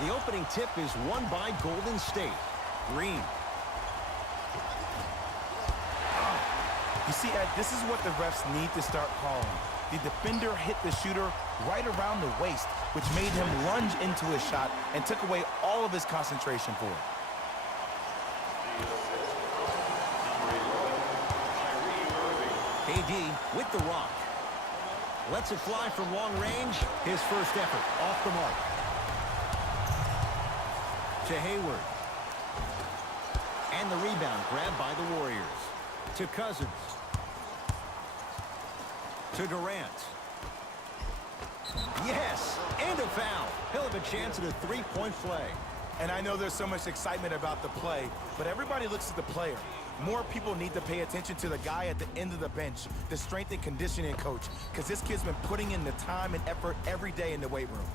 The opening tip is won by Golden State. Green. You see, Ed, this is what the refs need to start calling. The defender hit the shooter right around the waist, which made him lunge into his shot and took away all of his concentration for it. KD with the rock. Lets it fly from long range. His first effort off the mark. To Hayward. And the rebound grabbed by the Warriors. To Cousins. To Durant. Yes, and a foul. He'll have a chance at a three-point play. And I know there's so much excitement about the play, but everybody looks at the player. More people need to pay attention to the guy at the end of the bench, the strength and conditioning coach, because this kid's been putting in the time and effort every day in the weight room.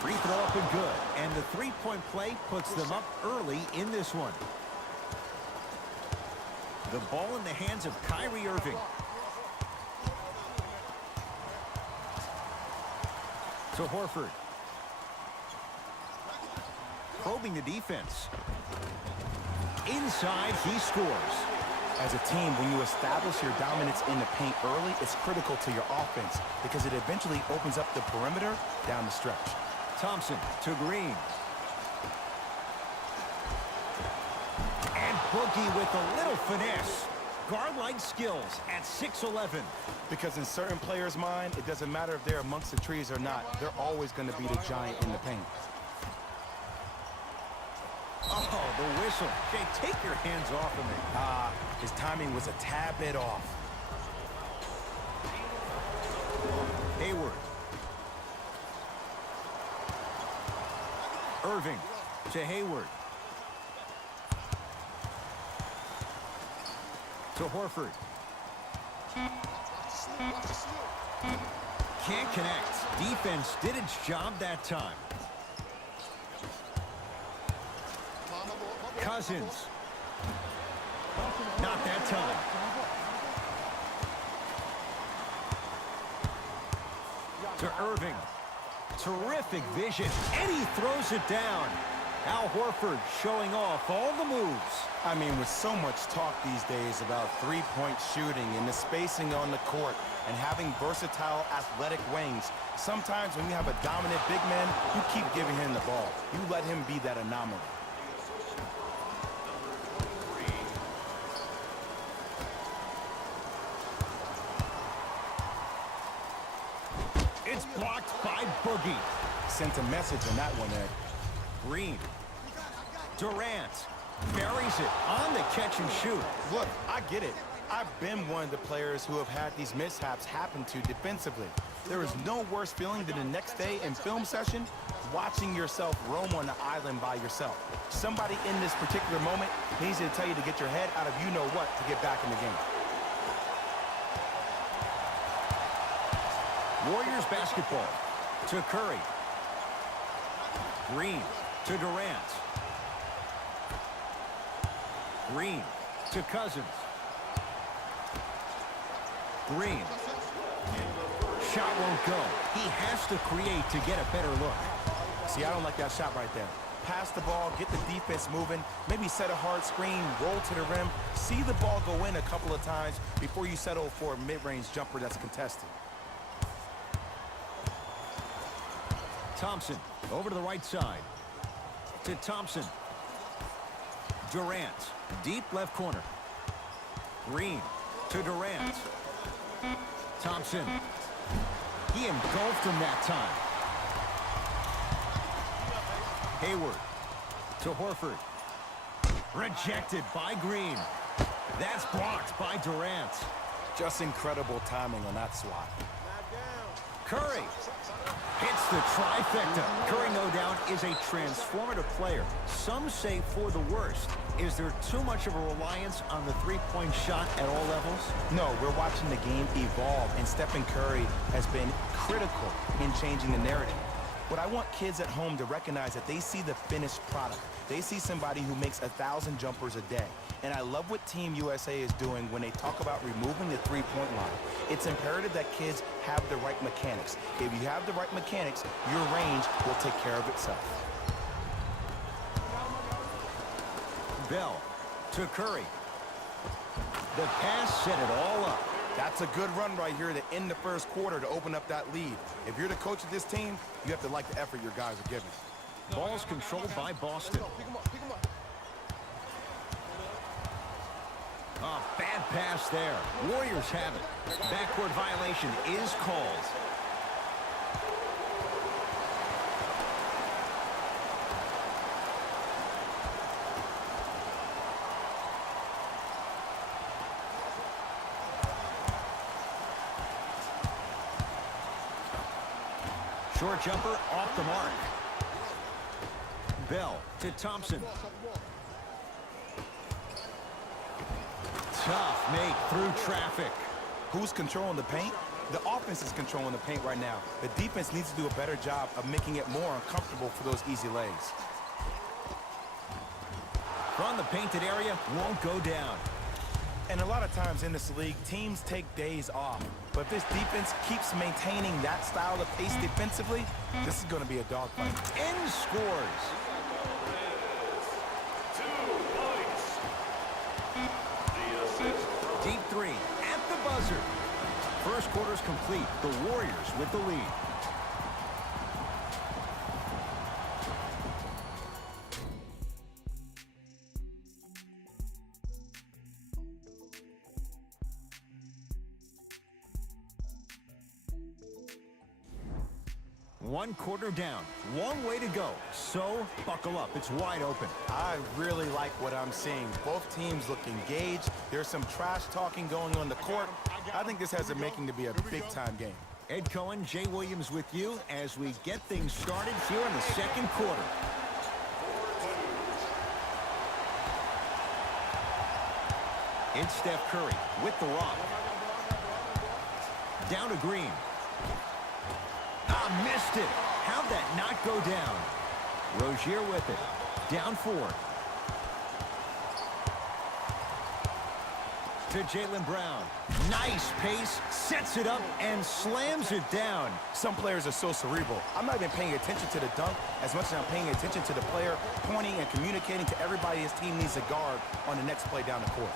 Free throw up and good. And the three-point play puts them up early in this one. The ball in the hands of Kyrie Irving. To Horford. Probing the defense. Inside, he scores. As a team, when you establish your dominance in the paint early, it's critical to your offense because it eventually opens up the perimeter down the stretch. Thompson to Green. And Boogie with a little finesse. Guard-like skills at 6'11". Because in certain players' mind, it doesn't matter if they're amongst the trees or not. They're always going to be the giant in the paint. Oh, the whistle. Jay, take your hands off of me. His timing was a tad bit off. Hayward. Irving to Hayward. To Horford. Can't connect. Defense did its job that time. Cousins. Not that time. To Irving. Terrific vision, and he throws it down. Al Horford showing off all the moves. I mean, with so much talk these days about three-point shooting and the spacing on the court and having versatile athletic wings, sometimes when you have a dominant big man, you keep giving him the ball. You let him be that anomaly. It's blocked by Boogie. Sent a message on that one, Ed. Green. Durant buries it on the catch and shoot. Look, I get it. I've been one of the players who have had these mishaps happen to defensively. There is no worse feeling than the next day in film session watching yourself roam on the island by yourself. Somebody in this particular moment needs to tell you to get your head out of you-know-what to get back in the game. Warriors basketball. To Curry. Green to Durant. Green to Cousins. Green. Shot won't go. He has to create to get a better look. See, I don't like that shot right there. Pass the ball, get the defense moving, maybe set a hard screen, roll to the rim, see the ball go in a couple of times before you settle for a mid-range jumper that's contested. Thompson over to the right side. To Thompson. Durant, deep left corner. Green to Durant. Thompson. He engulfed him that time. Hayward to Horford. Rejected by Green. That's blocked by Durant. Just incredible timing on that swat. Curry hits the trifecta. Curry, no doubt, is a transformative player. Some say for the worst. Is there too much of a reliance on the three-point shot at all levels? No, we're watching the game evolve, and Stephen Curry has been critical in changing the narrative. What I want kids at home to recognize that they see the finished product. They see somebody who makes 1,000 jumpers a day. And I love what Team USA is doing when they talk about removing the three-point line. It's imperative that kids have the right mechanics. If you have the right mechanics, your range will take care of itself. Bell to Curry. The pass set it all up. That's a good run right here to end the first quarter to open up that lead. If you're the coach of this team, you have to like the effort your guys are giving. Ball's controlled by Boston. Oh, bad pass there. Warriors have it. Backcourt violation is called. Short jumper off the mark. Bell to Thompson. Tough make through traffic. Who's controlling the paint? The offense is controlling the paint right now. The defense needs to do a better job of making it more uncomfortable for those easy lays. From the painted area, won't go down. And a lot of times in this league, teams take days off. But if this defense keeps maintaining that style of pace defensively, this is going to be a dogfight. And scores. Deep three at the buzzer. First quarter's complete. The Warriors with the lead. One quarter down. Long way to go. So, buckle up. It's wide open. I really like what I'm seeing. Both teams look engaged. There's some trash talking going on the court. I think this has the making to be a big-time game. Ed Cohen, Jay Williams with you as we get things started here in the second quarter. It's Steph Curry with the rock. Down to Green. Ah, missed it. How'd that not go down? Rozier with it. Down 4. To Jaylen Brown. Nice pace. Sets it up and slams it down. Some players are so cerebral. I'm not even paying attention to the dunk as much as I'm paying attention to the player pointing and communicating to everybody his team needs to guard on the next play down the court.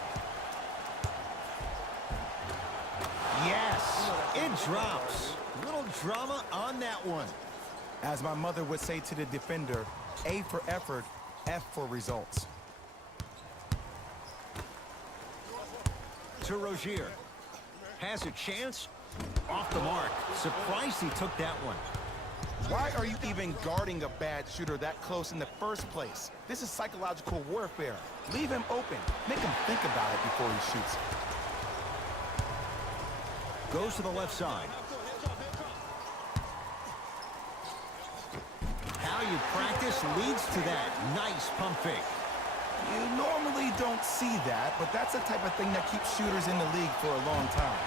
Yes, it drops. Little drama on that one. As my mother would say to the defender, A for effort, F for results. To Rozier. Has a chance. Off the mark. Surprised he took that one. Why are you even guarding a bad shooter that close in the first place? This is psychological warfare. Leave him open. Make him think about it before he shoots. Goes to the left side. How you practice leads to that. Nice pump fake. You normally don't see that, but that's the type of thing that keeps shooters in the league for a long time.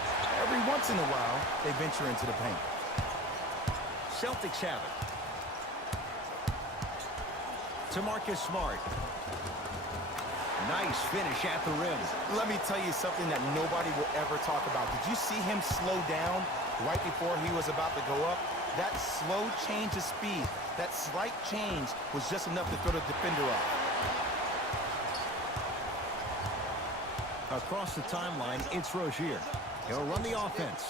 Every once in a while, they venture into the paint. Celtics have it. To Marcus Smart. Nice finish at the rim. Let me tell you something that nobody will ever talk about. Did you see him slow down right before he was about to go up? That slow change of speed, that slight change was just enough to throw the defender off. Across the timeline, it's Rozier. He'll run the offense.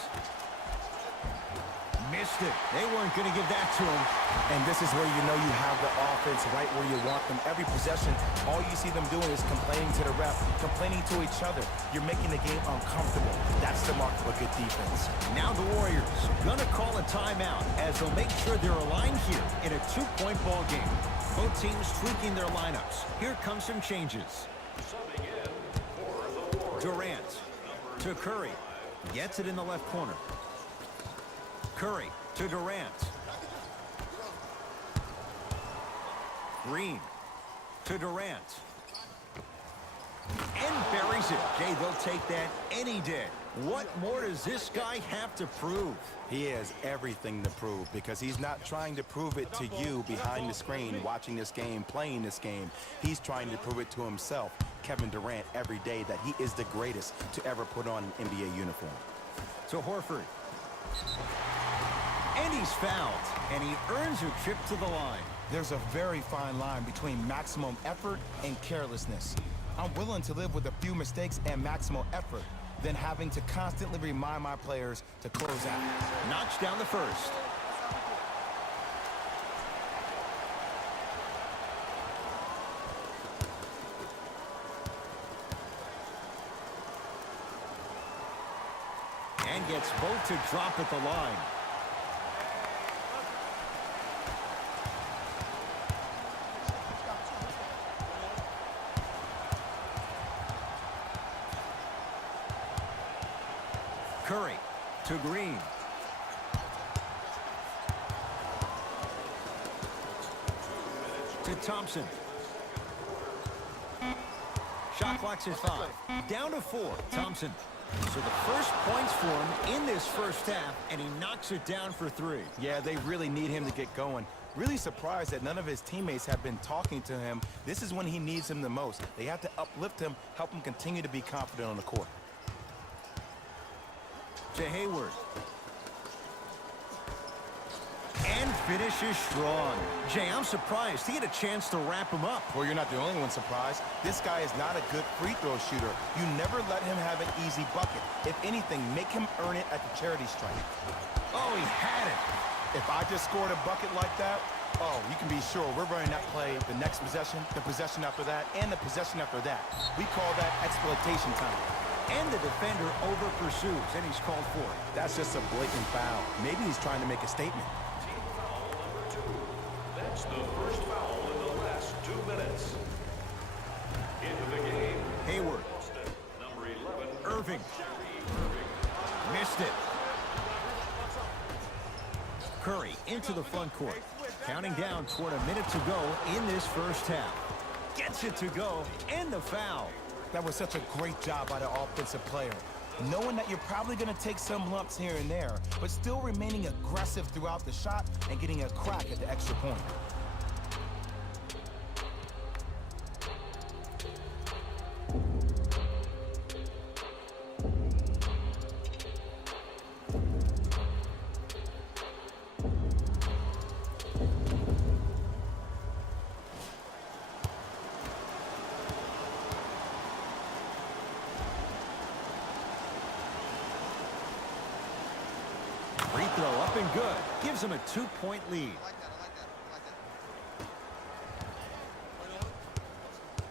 Missed it. They weren't going to give that to him. And this is where you know you have the offense right where you want them. Every possession, all you see them doing is complaining to the ref, complaining to each other. You're making the game uncomfortable. That's the mark of a good defense. Now the Warriors going to call a timeout as they'll make sure they're aligned here in a 2-point ball game. Both teams tweaking their lineups. Here come some changes. Durant to Curry. Gets it in the left corner. Curry to Durant. Green to Durant. And buries it. Jay, they'll take that any day. What more does this guy have to prove? He has everything to prove because he's not trying to prove it to you behind the screen, watching this game, playing this game. He's trying to prove it to himself, Kevin Durant, every day that he is the greatest to ever put on an NBA uniform. To Horford. And he's fouled. And he earns a trip to the line. There's a very fine line between maximum effort and carelessness. I'm willing to live with a few mistakes and maximum effort than having to constantly remind my players to close out. Knocks down the first. And gets both to drop at the line. Curry to Green. To Thompson. Shot clock's at 5. Down to 4. Thompson. So the first points for him in this first half, and he knocks it down for 3. Yeah, they really need him to get going. Really surprised that none of his teammates have been talking to him. This is when he needs him the most. They have to uplift him, help him continue to be confident on the court. To Hayward. And finishes strong. Jay, I'm surprised he had a chance to wrap him up. Well, you're not the only one surprised. This guy is not a good free throw shooter. You never let him have an easy bucket. If anything, make him earn it at the charity stripe. Oh, he had it. If I just scored a bucket like that, oh, you can be sure we're running that play the next possession, the possession after that, and the possession after that. We call that exploitation time. And the defender over-pursues, and he's called for it. That's just a blatant foul. Maybe he's trying to make a statement. That's the first foul in the last 2 minutes. Into the game. Hayward. Number 11. Irving. Missed it. Curry into the front court. Counting down toward a minute to go in this first half. Gets it to go, and the foul. That was such a great job by the offensive player. Knowing that you're probably going to take some lumps here and there, but still remaining aggressive throughout the shot and getting a crack at the extra point. Free throw up and good. Gives him a 2-point lead.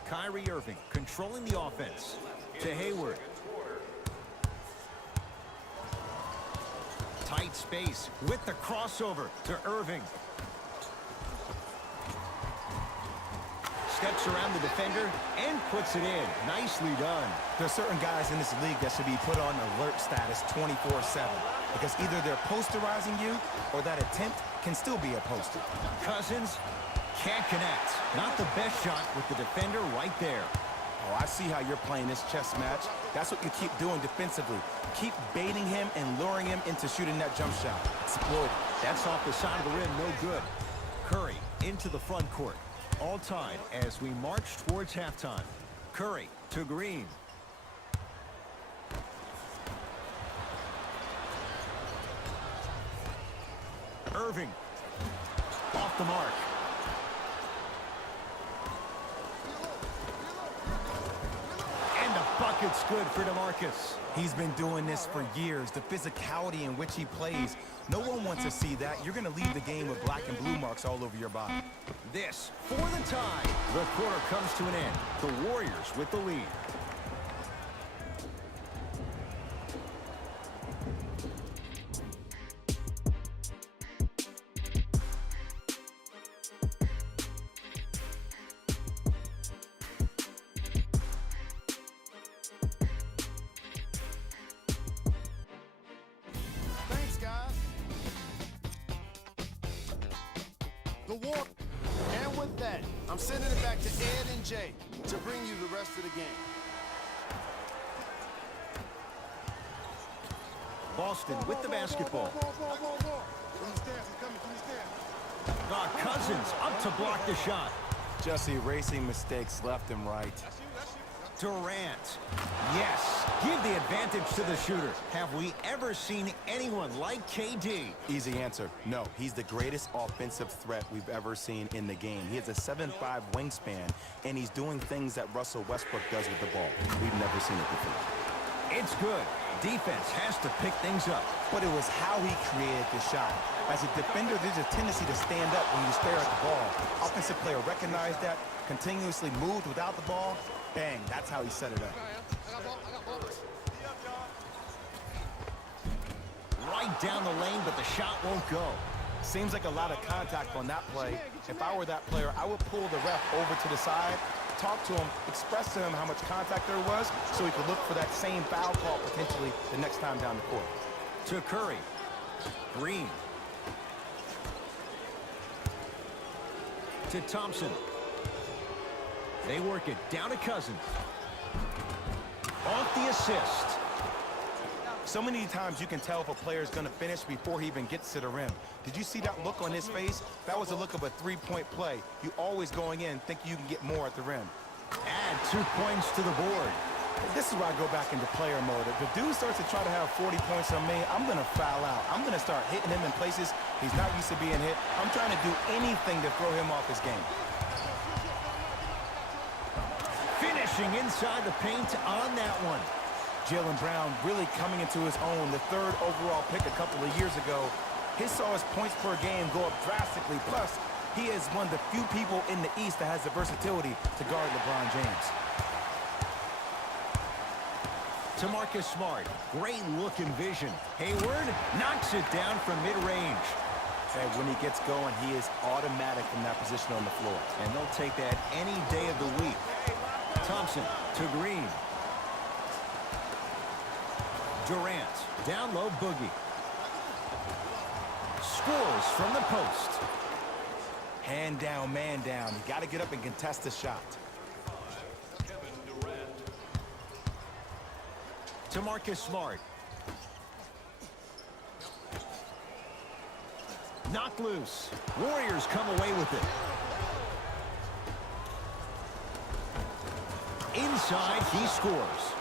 Kyrie Irving controlling the offense. To Hayward. Tight space with the crossover to Irving. Steps around the defender and puts it in. Nicely done. There's certain guys in this league that should be put on alert status 24/7 because either they're posterizing you or that attempt can still be a poster. Cousins can't connect. Not the best shot with the defender right there. Oh, I see how you're playing this chess match. That's what you keep doing defensively. Keep baiting him and luring him into shooting that jump shot. Exploit it. That's off the side of the rim, no good. Curry into the front court. All tied as we march towards halftime. Curry to Green. Irving. Off the mark. And the bucket's good for DeMarcus. He's been doing this for years. The physicality in which he plays. No one wants to see that. You're going to leave the game with black and blue marks all over your body. This for the tie. The quarter comes to an end. The Warriors with the lead. walk. And with that, I'm sending it back to Ed and Jay to bring you the rest of the game. Boston with the basketball. Cousins up to block the shot. Just erasing mistakes left and right. Durant. Yes, give the advantage to the shooter. Have we ever seen anyone like KD? Easy answer, no. He's the greatest offensive threat we've ever seen in the game. He has a 7'5" wingspan, and he's doing things that Russell Westbrook does with the ball. We've never seen it before. It's good. Defense has to pick things up. But it was how he created the shot. As a defender, there's a tendency to stand up when you stare at the ball. Offensive player recognized that, continuously moved without the ball. Bang, that's how he set it up. Right down the lane, but the shot won't go. Seems like a lot of contact on that play. If I were that player, I would pull the ref over to the side, talk to him, express to him how much contact there was so he could look for that same foul call potentially the next time down the court. To Curry. Green. To Thompson. They work it down to Cousins. Off the assist. So many times you can tell if a player is going to finish before he even gets to the rim. Did you see that look on his face? That was the look of a three-point play. You always going in thinking you can get more at the rim. Add 2 points to the board. This is where I go back into player mode. If the dude starts to try to have 40 points on me, I'm going to foul out. I'm going to start hitting him in places he's not used to being hit. I'm trying to do anything to throw him off his game. Finishing inside the paint on that one. Jaylen Brown really coming into his own, the 3rd overall pick a couple of years ago. He saw his points per game go up drastically. Plus, he is one of the few people in the East that has the versatility to guard LeBron James. To Marcus Smart. Great look and vision. Hayward knocks it down from mid-range. And when he gets going, he is automatic from that position on the floor. And they'll take that any day of the week. Thompson to Green. Durant, down low, Boogie. Scores from the post. Hand down, man down. You got to get up and contest the shot. Kevin Durant. To Marcus Smart. Knocked loose. Warriors come away with it. Inside, he scores.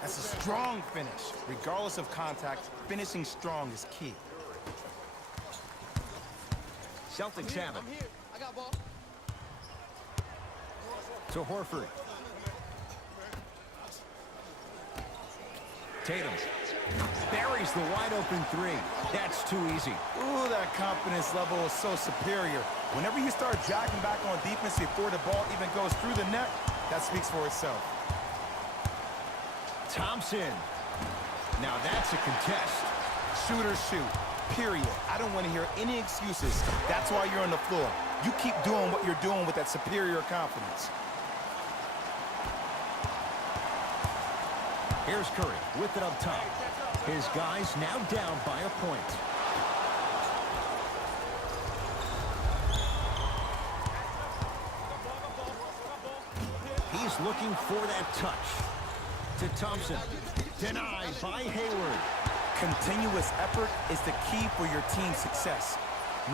That's a strong finish. Regardless of contact, finishing strong is key. Celtics have it. I got ball. To Horford. Tatum buries the wide open 3. That's too easy. Ooh, that confidence level is so superior. Whenever you start jacking back on defense before the ball even goes through the net, that speaks for itself. Thompson. Now that's a contest. Shooters shoot, period. I don't want to hear any excuses. That's why you're on the floor. You keep doing what you're doing with that superior confidence. Here's Curry with it up top. His guys now down by a point. He's looking for that touch. To Thompson. Denied by Hayward. Continuous effort is the key for your team's success.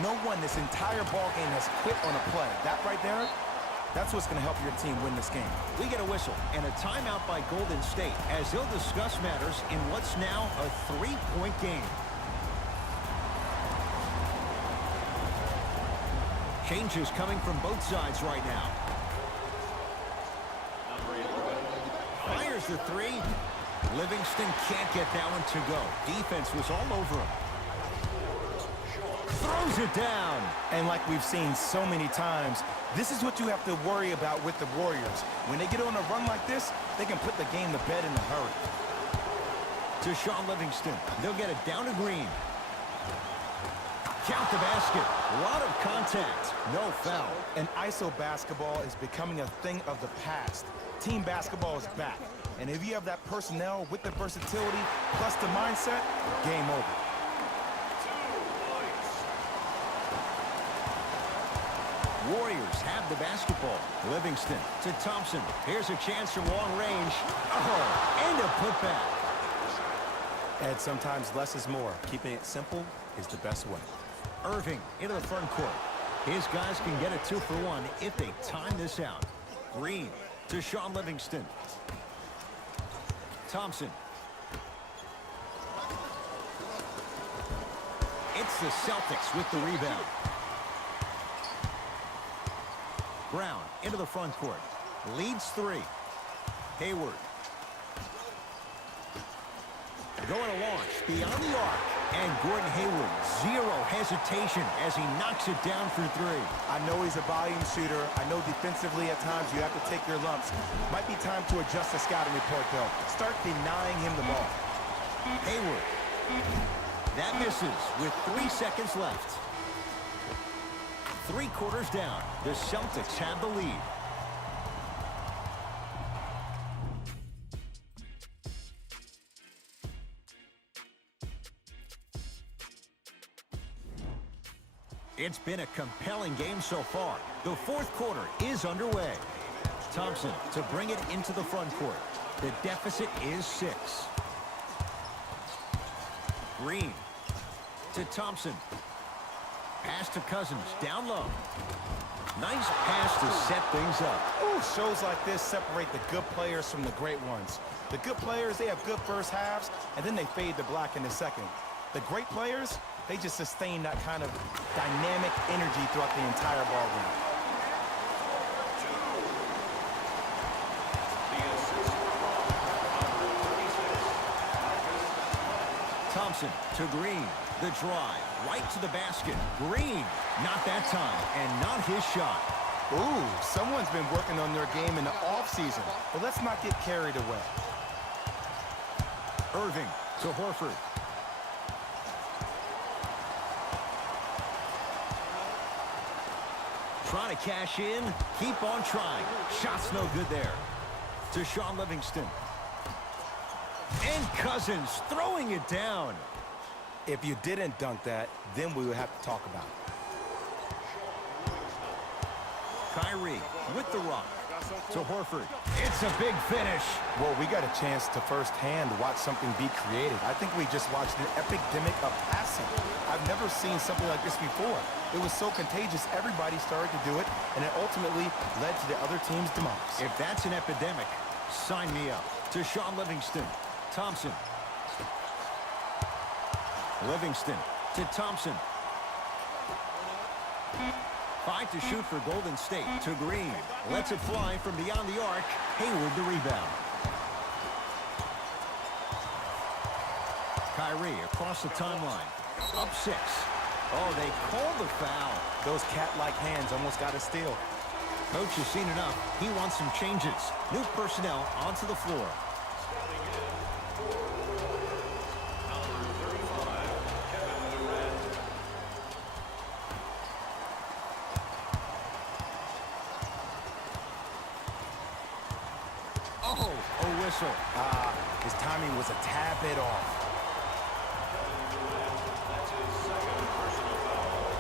No one this entire ball game has quit on a play. That right there, that's what's going to help your team win this game. We get a whistle and a timeout by Golden State as they'll discuss matters in what's now a 3-point game. Changes coming from both sides right now. Fires the 3. Livingston can't get that one to go. Defense was all over him. Throws it down. And like we've seen so many times, this is what you have to worry about with the Warriors. When they get on a run like this, they can put the game to bed in a hurry. To Shaun Livingston. They'll get it down to Green. Count the basket. A lot of contact. No foul. And ISO basketball is becoming a thing of the past. Team basketball is back. And if you have that personnel with the versatility plus the mindset, game over. Warriors have the basketball. Livingston to Thompson. Here's a chance from long range. Oh, and a putback. And sometimes less is more. Keeping it simple is the best way. Irving into the front court. His guys can get a 2-for-1 if they time this out. Green to Sean Livingston. Thompson. It's the Celtics with the rebound. Brown into the front court. Leads 3. Hayward. Going to launch beyond the arc. And Gordon Hayward, zero hesitation as he knocks it down for 3. I know he's a volume shooter. I know defensively at times you have to take your lumps. Might be time to adjust the scouting report, though. Start denying him the ball. Hayward. That misses with 3 seconds left. 3 quarters down. The Celtics have the lead. It's been a compelling game so far. The fourth quarter is underway. Thompson to bring it into the front court. The deficit is 6. Green to Thompson. Pass to Cousins, down low. Nice pass to set things up. Ooh, shows like this separate the good players from the great ones. The good players, they have good first halves, and then they fade to black in the second. The great players, they just sustain that kind of dynamic energy throughout the entire ball game. Thompson to Green. The drive, right to the basket. Green, not that time, and not his shot. Ooh, someone's been working on their game in the offseason, but let's not get carried away. Irving to Horford. Trying to cash in, keep on trying. Shot's no good there. To Sean Livingston. And Cousins throwing it down. If you didn't dunk that, then we would have to talk about it. Kyrie with the rock. To Horford. It's a big finish. Well, we got a chance to firsthand watch something be created. I think we just watched an epidemic of passing. I've never seen something like this before. It was so contagious, everybody started to do it, and it ultimately led to the other team's demise. If that's an epidemic, sign me up. To Sean Livingston. Thompson. Livingston to Thompson. 5 to shoot for Golden State. To Green. Lets it fly from beyond the arc. Hayward the rebound. Kyrie across the timeline. Up 6. Oh, they called the foul. Those cat-like hands almost got a steal. Coach has seen enough. He wants some changes. New personnel onto the floor. Oh, a whistle. His timing was a tad bit off.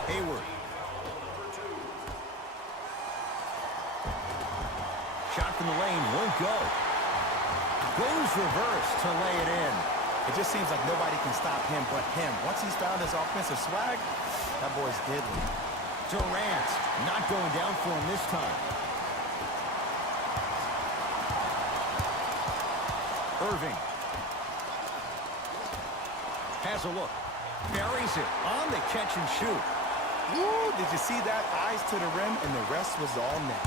Hayward. Shot from the lane won't go. Goes reverse to lay it in. It just seems like nobody can stop him but him. Once he's found his offensive swag, that boy's deadly. Durant not going down for him this time. Irving. Has a look. Buries it on the catch and shoot. Woo, did you see that? Eyes to the rim, and the rest was all net.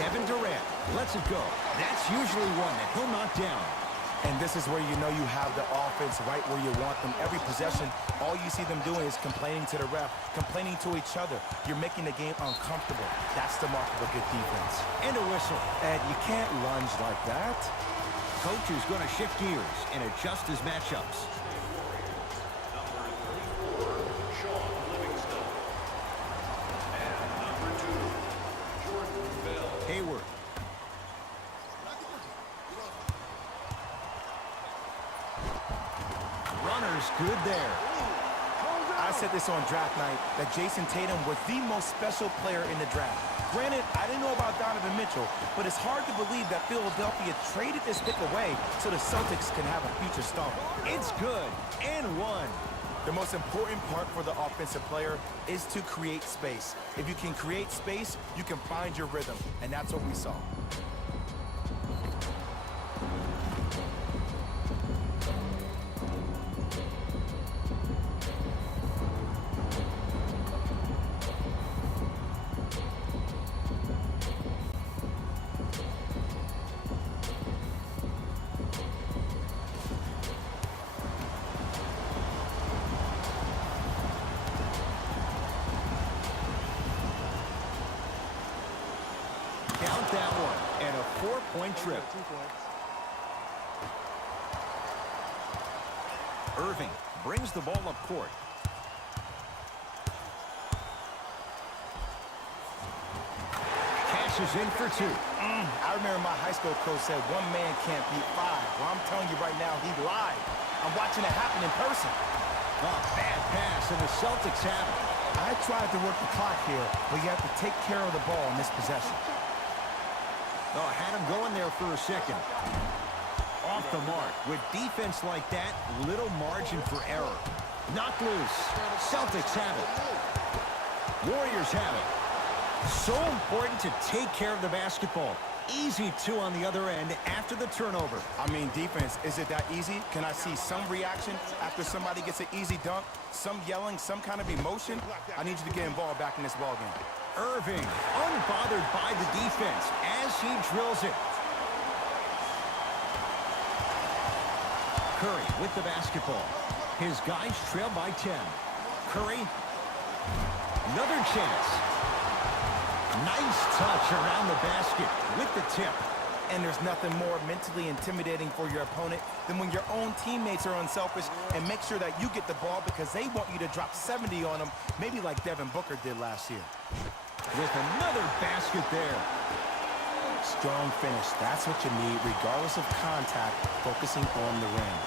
Kevin Durant lets it go. That's usually one that he'll knock down. And this is where you know you have the offense right where you want them. Every possession, all you see them doing is complaining to the ref, complaining to each other. You're making the game uncomfortable. That's the mark of a good defense. And a whistle. Ed, you can't lunge like that. Coach is going to shift gears and adjust his matchups. Hayward. Runner's good there. I said this on draft night, that Jason Tatum was the most special player in the draft. Granted, I didn't know about Donovan Mitchell, but it's hard to believe that Philadelphia traded this pick away so the Celtics can have a future star. It's good, and one. The most important part for the offensive player is to create space. If you can create space, you can find your rhythm, and that's what we saw. Count that one, and a 4-point trip. Irving brings the ball up court. Cashes in for two. I remember my high school coach said one man can't beat five. Well, I'm telling you right now, he lied. I'm watching it happen in person. Oh, bad pass, and the Celtics have it. I tried to work the clock here, but you have to take care of the ball in this possession. Oh, had him going there for a second. Off the mark. With defense like that, little margin for error. Knocked loose. Celtics have it. Warriors have it. So important to take care of the basketball. Easy, too, on the other end after the turnover. I mean, defense, is it that easy? Can I see some reaction after somebody gets an easy dunk? Some yelling, some kind of emotion? I need you to get involved back in this ballgame. Irving, unbothered by the defense as he drills it. Curry with the basketball. His guys trail by 10. Curry, another chance. Nice touch around the basket with the tip. And there's nothing more mentally intimidating for your opponent than when your own teammates are unselfish and make sure that you get the ball because they want you to drop 70 on them, maybe like Devin Booker did last year. With another basket there. Strong finish. That's what you need, regardless of contact, focusing on the rim.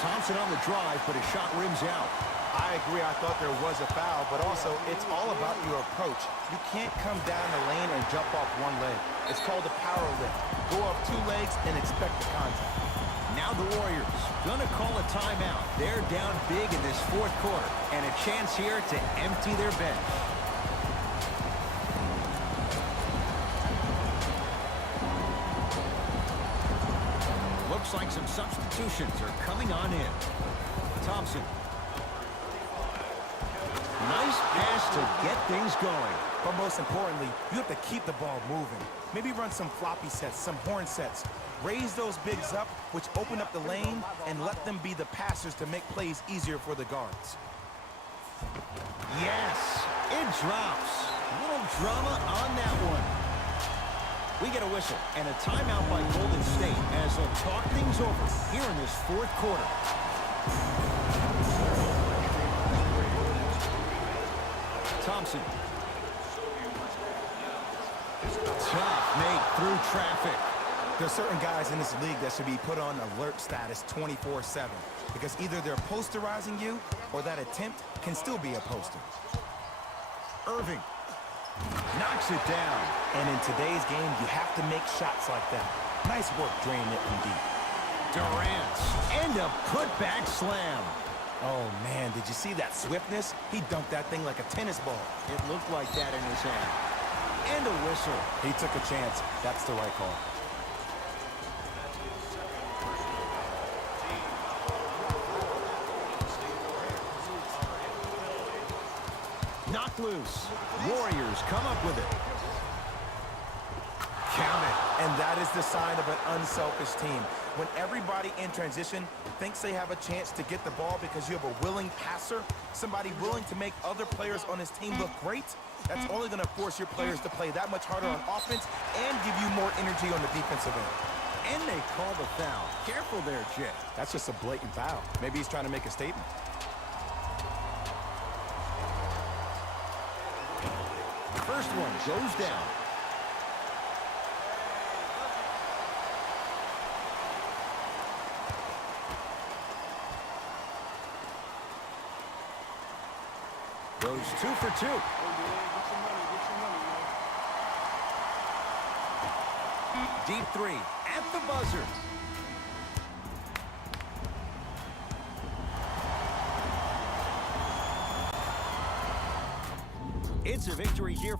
Thompson on the drive, but his shot rims out. I agree. I thought there was a foul, but also it's all about your approach. You can't come down the lane and jump off one leg. It's called a power lift. Go off two legs and expect the contact. Now the Warriors gonna call a timeout. They're down big in this fourth quarter, and a chance here to empty their bench. Looks like some substitutions are coming on in. Thompson. Nice pass to get things going. But most importantly, you have to keep the ball moving. Maybe run some floppy sets, some horn sets. Raise those bigs up, which open up the lane, and let them be the passers to make plays easier for the guards. Yes, it drops. A little drama on that one. We get a whistle and a timeout by Golden State as they'll talk things over here in this fourth quarter. Thompson. Tough make through traffic. There's certain guys in this league that should be put on alert status 24/7 because either they're posterizing you or that attempt can still be a poster. Irving knocks it down. And in today's game, you have to make shots like that. Nice work draining it from deep. Durant and a putback slam. Oh, man, did you see that swiftness? He dunked that thing like a tennis ball. It looked like that in his hand. And a whistle. He took a chance. That's the right call. Knocked loose. Warriors come up with it. Count it. And that is the sign of an unselfish team. When everybody in transition thinks they have a chance to get the ball because you have a willing passer, somebody willing to make other players on his team look great, that's only going to force your players to play that much harder on offense and give you more energy on the defensive end. And they call the foul. Careful there, Jay. That's just a blatant foul. Maybe he's trying to make a statement. First one goes down. 2 for 2. Deep three at the buzzer. It's a victory here.